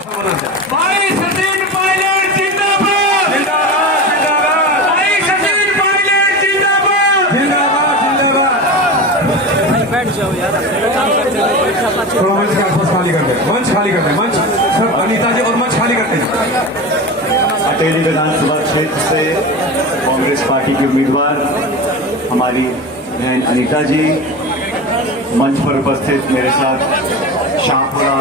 भाई सचिन पायलट जिंदाबाद जिंदाबाद जिंदाबाद। भाई सचिन पायलट जिंदाबाद जिंदाबाद जिंदाबाद। भाई बैठ जाओ यार, अपने काम करते रहो, बैठा पाछे। थोड़ा मंच का आसपास खाली करते हैं, मंच खाली करते हैं, मंच सब अनीता जी और मंच खाली करते हैं। अटेली विधानसभा क्षेत्र से कांग्रेस पार्टी की उम्मीदवार हमारी बहन अनीता जी, मंच पर उपस्थित मेरे साथ शाहपुरा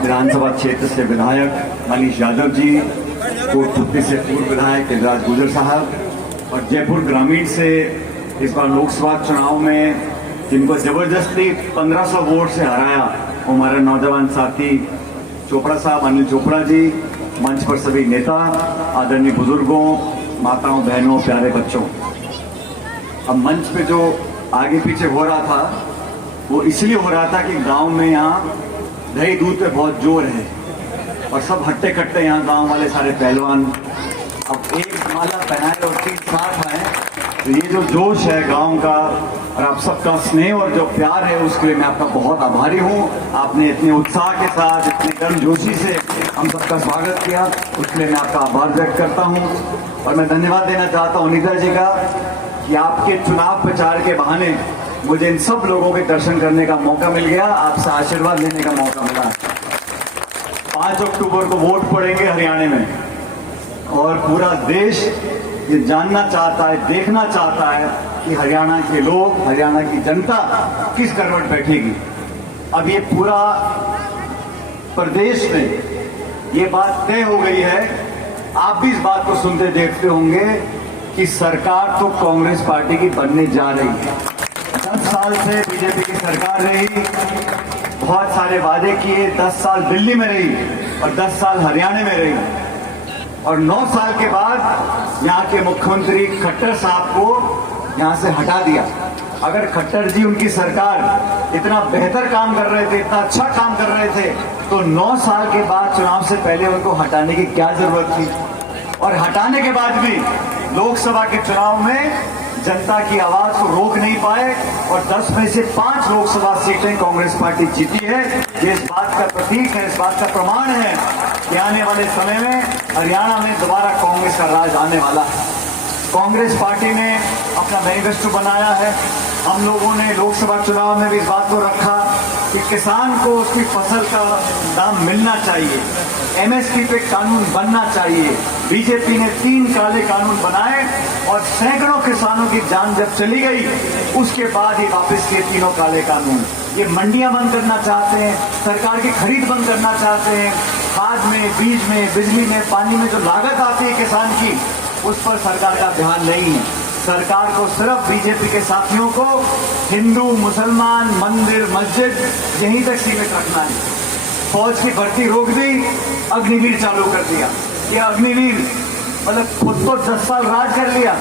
विधानसभा क्षेत्र से विधायक मनीष यादव जी, कोटपुतली से पूर्व विधायक दिलराज गुजर साहब और जयपुर ग्रामीण से इस बार लोकसभा चुनाव में जिनको जबरदस्ती 1500 वोट से हराया वो हमारे नौजवान साथी चोपड़ा साहब, अनिल चोपड़ा जी, मंच पर सभी नेता, आदरणीय बुजुर्गों, माताओं, बहनों, प्यारे बच्चों। अब मंच पे जो आगे पीछे हो रहा था वो इसलिए हो रहा था कि गांव में यहाँ दही दूध पे बहुत जोर है और सब हट्टे कट्टे यहाँ गांव वाले सारे पहलवान अब एक माला पहनाए और 3 साथ आए। तो ये जो जोश है गांव का और आप सबका स्नेह और जो प्यार है उसके लिए मैं आपका बहुत आभारी हूँ। आपने इतने उत्साह के साथ, इतनी गर्मजोशी से हम सबका स्वागत किया, उसके लिए मैं आपका आभार व्यक्त करता हूँ। और मैं धन्यवाद देना चाहता हूँ अनीता जी का कि आपके चुनाव प्रचार के बहाने मुझे इन सब लोगों के दर्शन करने का मौका मिल गया, आपसे आशीर्वाद लेने का मौका मिला। 5 अक्टूबर को वोट पड़ेंगे हरियाणा में और पूरा देश ये जानना चाहता है, देखना चाहता है कि हरियाणा के लोग, हरियाणा की जनता किस करवट बैठेगी। अब ये पूरा प्रदेश में ये बात तय हो गई है, आप भी इस बात को सुनते देखते होंगे कि सरकार तो कांग्रेस पार्टी की बनने जा रही है। 10 साल से बीजेपी की सरकार रही, बहुत सारे वादे किए, 10 साल दिल्ली में रही और 10 साल हरियाणा में रही और 9 साल के बाद यहाँ के मुख्यमंत्री खट्टर साहब को यहाँ से हटा दिया। अगर खट्टर जी, उनकी सरकार इतना बेहतर काम कर रहे थे, इतना अच्छा काम कर रहे थे, तो 9 साल के बाद चुनाव से पहले उनको हटाने की क्या जरूरत थी। और हटाने के बाद भी लोकसभा के चुनाव में जनता की आवाज को रोक नहीं पाए और 10 में से 5 लोकसभा सीटें कांग्रेस पार्टी जीती है। ये इस बात का प्रतीक है, इस बात का प्रमाण है कि आने वाले समय में हरियाणा में दोबारा कांग्रेस का राज आने वाला है। कांग्रेस पार्टी ने अपना मैनिफेस्टो बनाया है। हम लोगों ने लोकसभा चुनाव में भी इस बात को रखा कि किसान को उसकी फसल का दाम मिलना चाहिए, एमएसपी पे कानून बनना चाहिए। बीजेपी ने 3 काले कानून बनाए और सैकड़ों किसानों की जान जब चली गई उसके बाद ही वापस किए 3 काले कानून। ये मंडियां बंद करना चाहते हैं, सरकार की खरीद बंद करना चाहते हैं, खाद में, बीज में, बिजली में, पानी में जो लागत आती है किसान की, उस पर सरकार का ध्यान नहीं है। सरकार को सिर्फ बीजेपी के साथियों को हिंदू, मुसलमान, मंदिर, मस्जिद यहीं तक सीमित रखना है। फौज की भर्ती रोक दी, अग्निवीर चालू कर दिया। ये अग्निवीर मतलब खुद तो 10 साल राज कर लिया,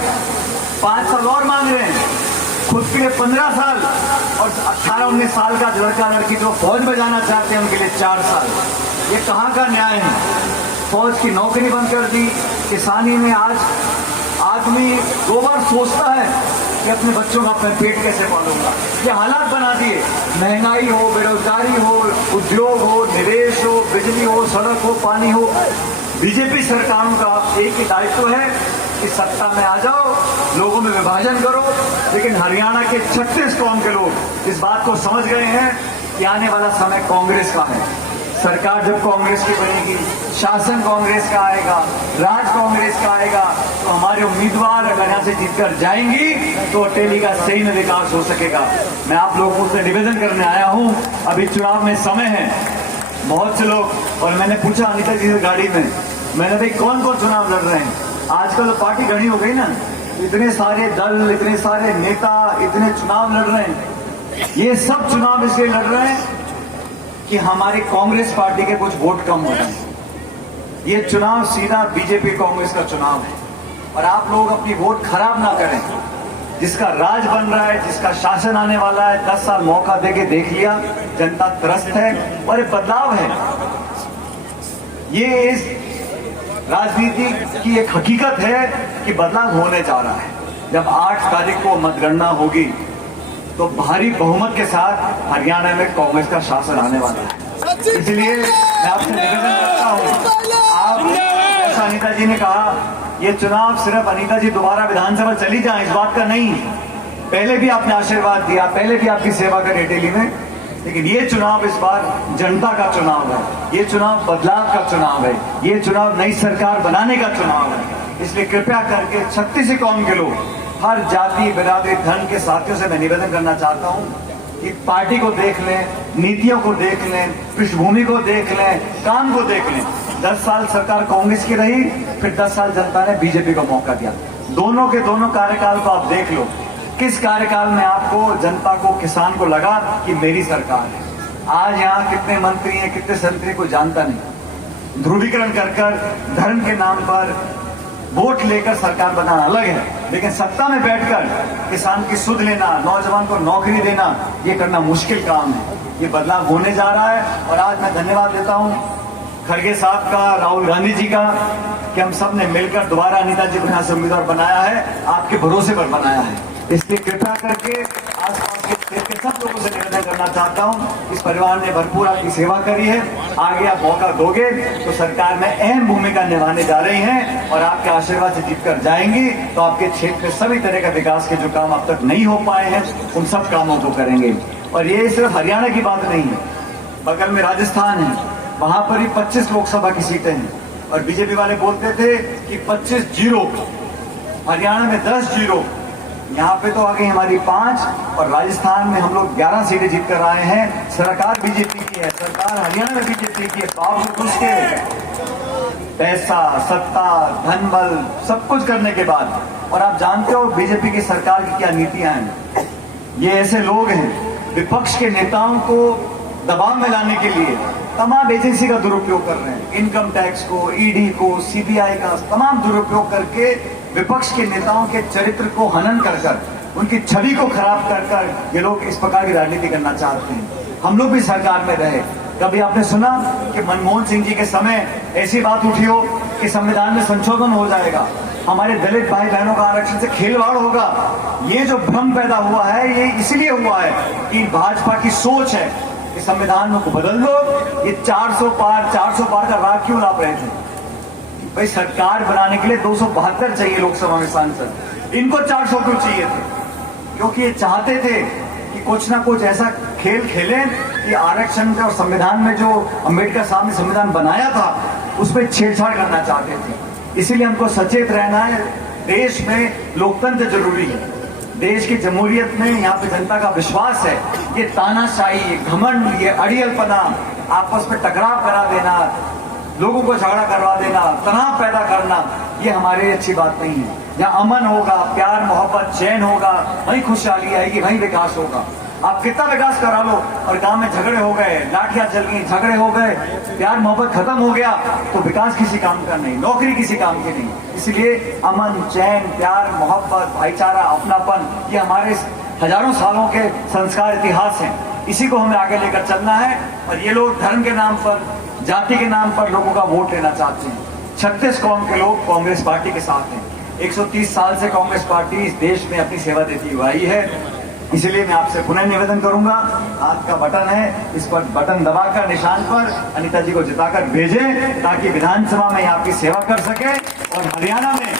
5 साल और मांग रहे हैं, खुद के लिए 15 साल और 18-19 साल का लड़का लड़की जो फौज में जाना चाहते हैं उनके लिए 4 साल। ये कहाँ का न्याय है। फौज की नौकरी बंद कर दी। किसानी में आज आदमी 2 बार सोचता है कि अपने बच्चों का पेट कैसे पालूंगा। ये हालात बना दिए, महंगाई हो, बेरोजगारी हो, उद्योग हो, निवेश हो, बिजली हो, सड़क हो, पानी हो। बीजेपी सरकारों का एक ही दायित्व है कि सत्ता में आ जाओ, लोगों में विभाजन करो। लेकिन हरियाणा के 36 कौम के लोग इस बात को समझ गए हैं कि आने वाला समय कांग्रेस का है। सरकार जब कांग्रेस की बनेगी, शासन कांग्रेस का आएगा, राज कांग्रेस का आएगा, तो हमारे उम्मीदवार अगर यहाँ से जीतकर जाएंगी तो अटेली का सही में विकास हो सकेगा। मैं आप लोगों से निवेदन करने आया हूँ, अभी चुनाव में समय है, बहुत से लोग, और मैंने पूछा अनीता जी से गाड़ी में, मैंने भाई कौन कौन चुनाव लड़ रहे हैं। आजकल तो पार्टी घनी हो गई ना, इतने सारे दल, इतने सारे नेता, इतने चुनाव लड़ रहे हैं। ये सब चुनाव इसलिए लड़ रहे हैं कि हमारी कांग्रेस पार्टी के कुछ वोट कम हो जाए। ये चुनाव सीधा बीजेपी कांग्रेस का चुनाव है और आप लोग अपनी वोट खराब ना करें। जिसका राज बन रहा है, जिसका शासन आने वाला है, 10 साल मौका देके देख लिया, जनता त्रस्त है और ये बदलाव है। ये इस राजनीति की एक हकीकत है कि बदलाव होने जा रहा है। जब 8 तारीख को मतगणना होगी तो भारी बहुमत के साथ हरियाणा में कांग्रेस का शासन आने वाला है। इसलिए मैं आपसे निवेदन करता हूं जी ने कहा ये चुनाव सिर्फ अनीता जी दोबारा विधानसभा चली जाए इस बात का नहीं। पहले भी आपने आशीर्वाद दिया, पहले भी आपकी सेवा करी डेली में, लेकिन ये चुनाव इस बार जनता का चुनाव है, ये चुनाव बदलाव का चुनाव है, ये चुनाव नई सरकार बनाने का चुनाव है। इसलिए कृपया करके 36 कौम के लोग, हर जाति बिरादरी धर्म के साथियों से मैं निवेदन करना चाहता हूं कि पार्टी को देख लें, नीतियों को देख लें, पृष्ठभूमि को देख लें, काम को देख लें। 10 साल सरकार कांग्रेस की रही, फिर 10 साल जनता ने बीजेपी को मौका दिया। दोनों के दोनों कार्यकाल को आप देख लो, किस कार्यकाल में आपको जनता को किसान को लगा कि मेरी सरकार है। आज यहाँ कितने मंत्री हैं, कितने संतरी को जानता नहीं। ध्रुवीकरण कर धर्म के नाम पर वोट लेकर सरकार बनाना अलग है, लेकिन सत्ता में बैठकर किसान की सुध लेना, नौजवान को नौकरी देना, ये करना मुश्किल काम है। ये बदलाव होने जा रहा है और आज मैं धन्यवाद देता हूं खड़गे साहब का, राहुल गांधी जी का, कि हम सब ने मिलकर दोबारा अनीता जी को यहां से उम्मीदवार बनाया है, आपके भरोसे पर बनाया है। इसलिए कृपया करके आसपास के क्षेत्र के सब लोगों से निवेदन करना चाहता हूं, इस परिवार ने भरपूर आपकी सेवा करी है, आगे आप मौका दोगे तो सरकार में अहम भूमिका निभाने जा रही हैं और आपके आशीर्वाद से जीतकर जाएंगी तो आपके क्षेत्र में सभी तरह का विकास के जो काम अब तक नहीं हो पाए हैं उन सब कामों को करेंगे। और ये सिर्फ हरियाणा की बात नहीं है, बगल में राजस्थान है, वहां पर ही 25 लोकसभा की सीटें हैं और बीजेपी वाले बोलते थे कि 25-0, हरियाणा में 10-0, यहाँ पे तो आ गई हमारी 5 और राजस्थान में हम लोग 11 सीटें जीत कर आए हैं। सरकार बीजेपी की है, सरकार हरियाणा में बीजेपी की है, बावजूद उसके पैसा, सत्ता, धन बल सब कुछ करने के बाद। और आप जानते हो बीजेपी की सरकार की क्या नीतियां हैं। ये ऐसे लोग हैं विपक्ष के नेताओं को दबाव में लाने के लिए तमाम एजेंसी का दुरुपयोग कर रहे हैं, इनकम टैक्स को, ईडी को, सीबीआई का तमाम दुरुपयोग करके विपक्ष के नेताओं के चरित्र को हनन कर उनकी छवि को खराब कर ये लोग इस प्रकार की राजनीति करना चाहते हैं। हम लोग भी सरकार में रहे, कभी आपने सुना कि मनमोहन सिंह जी के समय ऐसी बात उठी हो कि संविधान में संशोधन हो जाएगा, हमारे दलित भाई बहनों का आरक्षण से खिलवाड़ होगा। ये जो भ्रम पैदा हुआ है ये इसलिए हुआ है कि भाजपा की सोच है कि संविधान को बदल दो। ये 400 पार का राग क्यों लाभ रहे थे भाई? सरकार बनाने के लिए 272 चाहिए लोकसभा में सांसद, इनको 400 क्यों चाहिए थे? क्योंकि ये चाहते थे कि कुछ ना कुछ ऐसा खेल खेलें कि आरक्षण और संविधान में जो अम्बेडकर साहब ने संविधान बनाया था उसमें छेड़छाड़ करना चाहते थे। इसीलिए हमको सचेत रहना है। देश में लोकतंत्र जरूरी है, देश की जमहूरियत में यहाँ पे जनता का विश्वास है। ये तानाशाही, ये घमंड, ये अड़ियलपना, आपस में टकराव करा देना, लोगों को झगड़ा करवा देना, तनाव पैदा करना, ये हमारे लिए अच्छी बात नहीं है। जहाँ अमन होगा, प्यार मोहब्बत चैन होगा, वहीं खुशहाली आएगी, वहीं विकास होगा। आप कितना विकास करा लो और गांव में झगड़े हो गए, लाठियां चल गई, झगड़े हो गए, प्यार मोहब्बत खत्म हो गया तो विकास किसी काम का नहीं, नौकरी किसी काम की नहीं। इसलिए अमन, चैन, प्यार, मोहब्बत, भाईचारा, अपनापन, ये हमारे हजारों सालों के संस्कार, इतिहास हैं। इसी को हमें आगे लेकर चलना है। और ये लोग धर्म के नाम पर, जाति के नाम पर लोगों का वोट लेना चाहते हैं। 36 कौम के लोग कांग्रेस पार्टी के साथ हैं। 130 साल से कांग्रेस पार्टी इस देश में अपनी सेवा देती हुई आई है। इसलिए मैं आपसे पुनः निवेदन करूंगा, हाथ का बटन है, इस पर बटन दबाकर निशान पर अनीता जी को जिताकर भेजें ताकि विधानसभा में आपकी सेवा कर सके। और हरियाणा में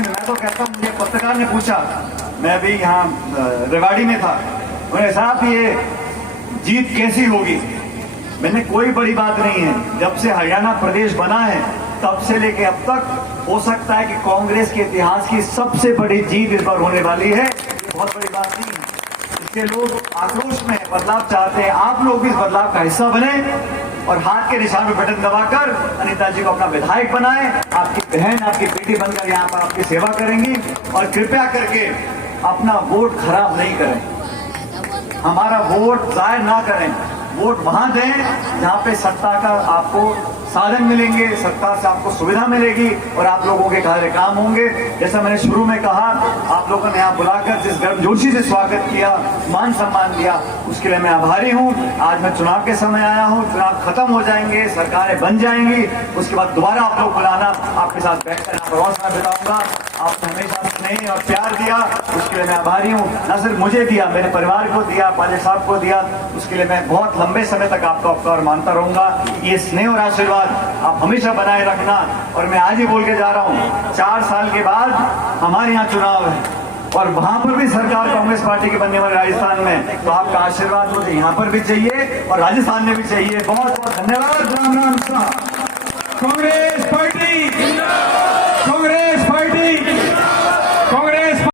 मैं तो कहता हूँ, मुझे पत्रकार ने पूछा, मैं भी यहाँ रेवाड़ी में था, उन्होंने साहब ये जीत कैसी होगी? मैंने कोई बड़ी बात नहीं है, जब से हरियाणा प्रदेश बना है तब से लेके अब तक हो सकता है कि कांग्रेस के इतिहास की सबसे बड़ी जीत इस बार होने वाली है। बहुत बड़ी बात नहीं है। इसके लोग आक्रोश में बदलाव चाहते हैं, आप लोग भी इस बदलाव का हिस्सा बने और हाथ के निशान पर बटन दबाकर अनीता जी को अपना विधायक बनाएं। आपकी बहन, आपकी बेटी बनकर यहाँ पर आपकी सेवा करेंगी। और कृपया करके अपना वोट खराब नहीं करें, हमारा वोट जाया ना करें। वोट वहां दें जहां पे सत्ता का आपको साधन मिलेंगे, सत्ता से आपको सुविधा मिलेगी और आप लोगों के कार्य काम होंगे। जैसा मैंने शुरू में कहा, आप लोगों ने यहाँ बुलाकर जिस गर्मजोशी से स्वागत किया, मान सम्मान दिया, उसके लिए मैं आभारी हूँ। आज मैं चुनाव के समय आया हूँ, चुनाव खत्म हो जाएंगे, सरकारें बन जाएंगी, उसके बाद दोबारा आप लोग बुलाना, आपके साथ बैठकर यहाँ पर और समय बिताऊंगा। आपने हमेशा स्नेह और प्यार दिया, उसके लिए मैं आभारी हूँ। न सिर्फ मुझे दिया, मेरे परिवार को दिया, पायलट साहब को दिया, उसके लिए मैं बहुत लंबे समय तक आपका उपकार मानता रहूंगा। ये स्नेह और आशीर्वाद आप हमेशा बनाए रखना। और मैं आज ही बोल के जा रहा हूँ, 4 साल के बाद हमारे यहाँ चुनाव है और वहां पर भी सरकार कांग्रेस पार्टी की बनने वाली राजस्थान में, तो आपका आशीर्वाद मुझे यहाँ पर भी चाहिए और राजस्थान में भी चाहिए। बहुत बहुत धन्यवाद। राम राम।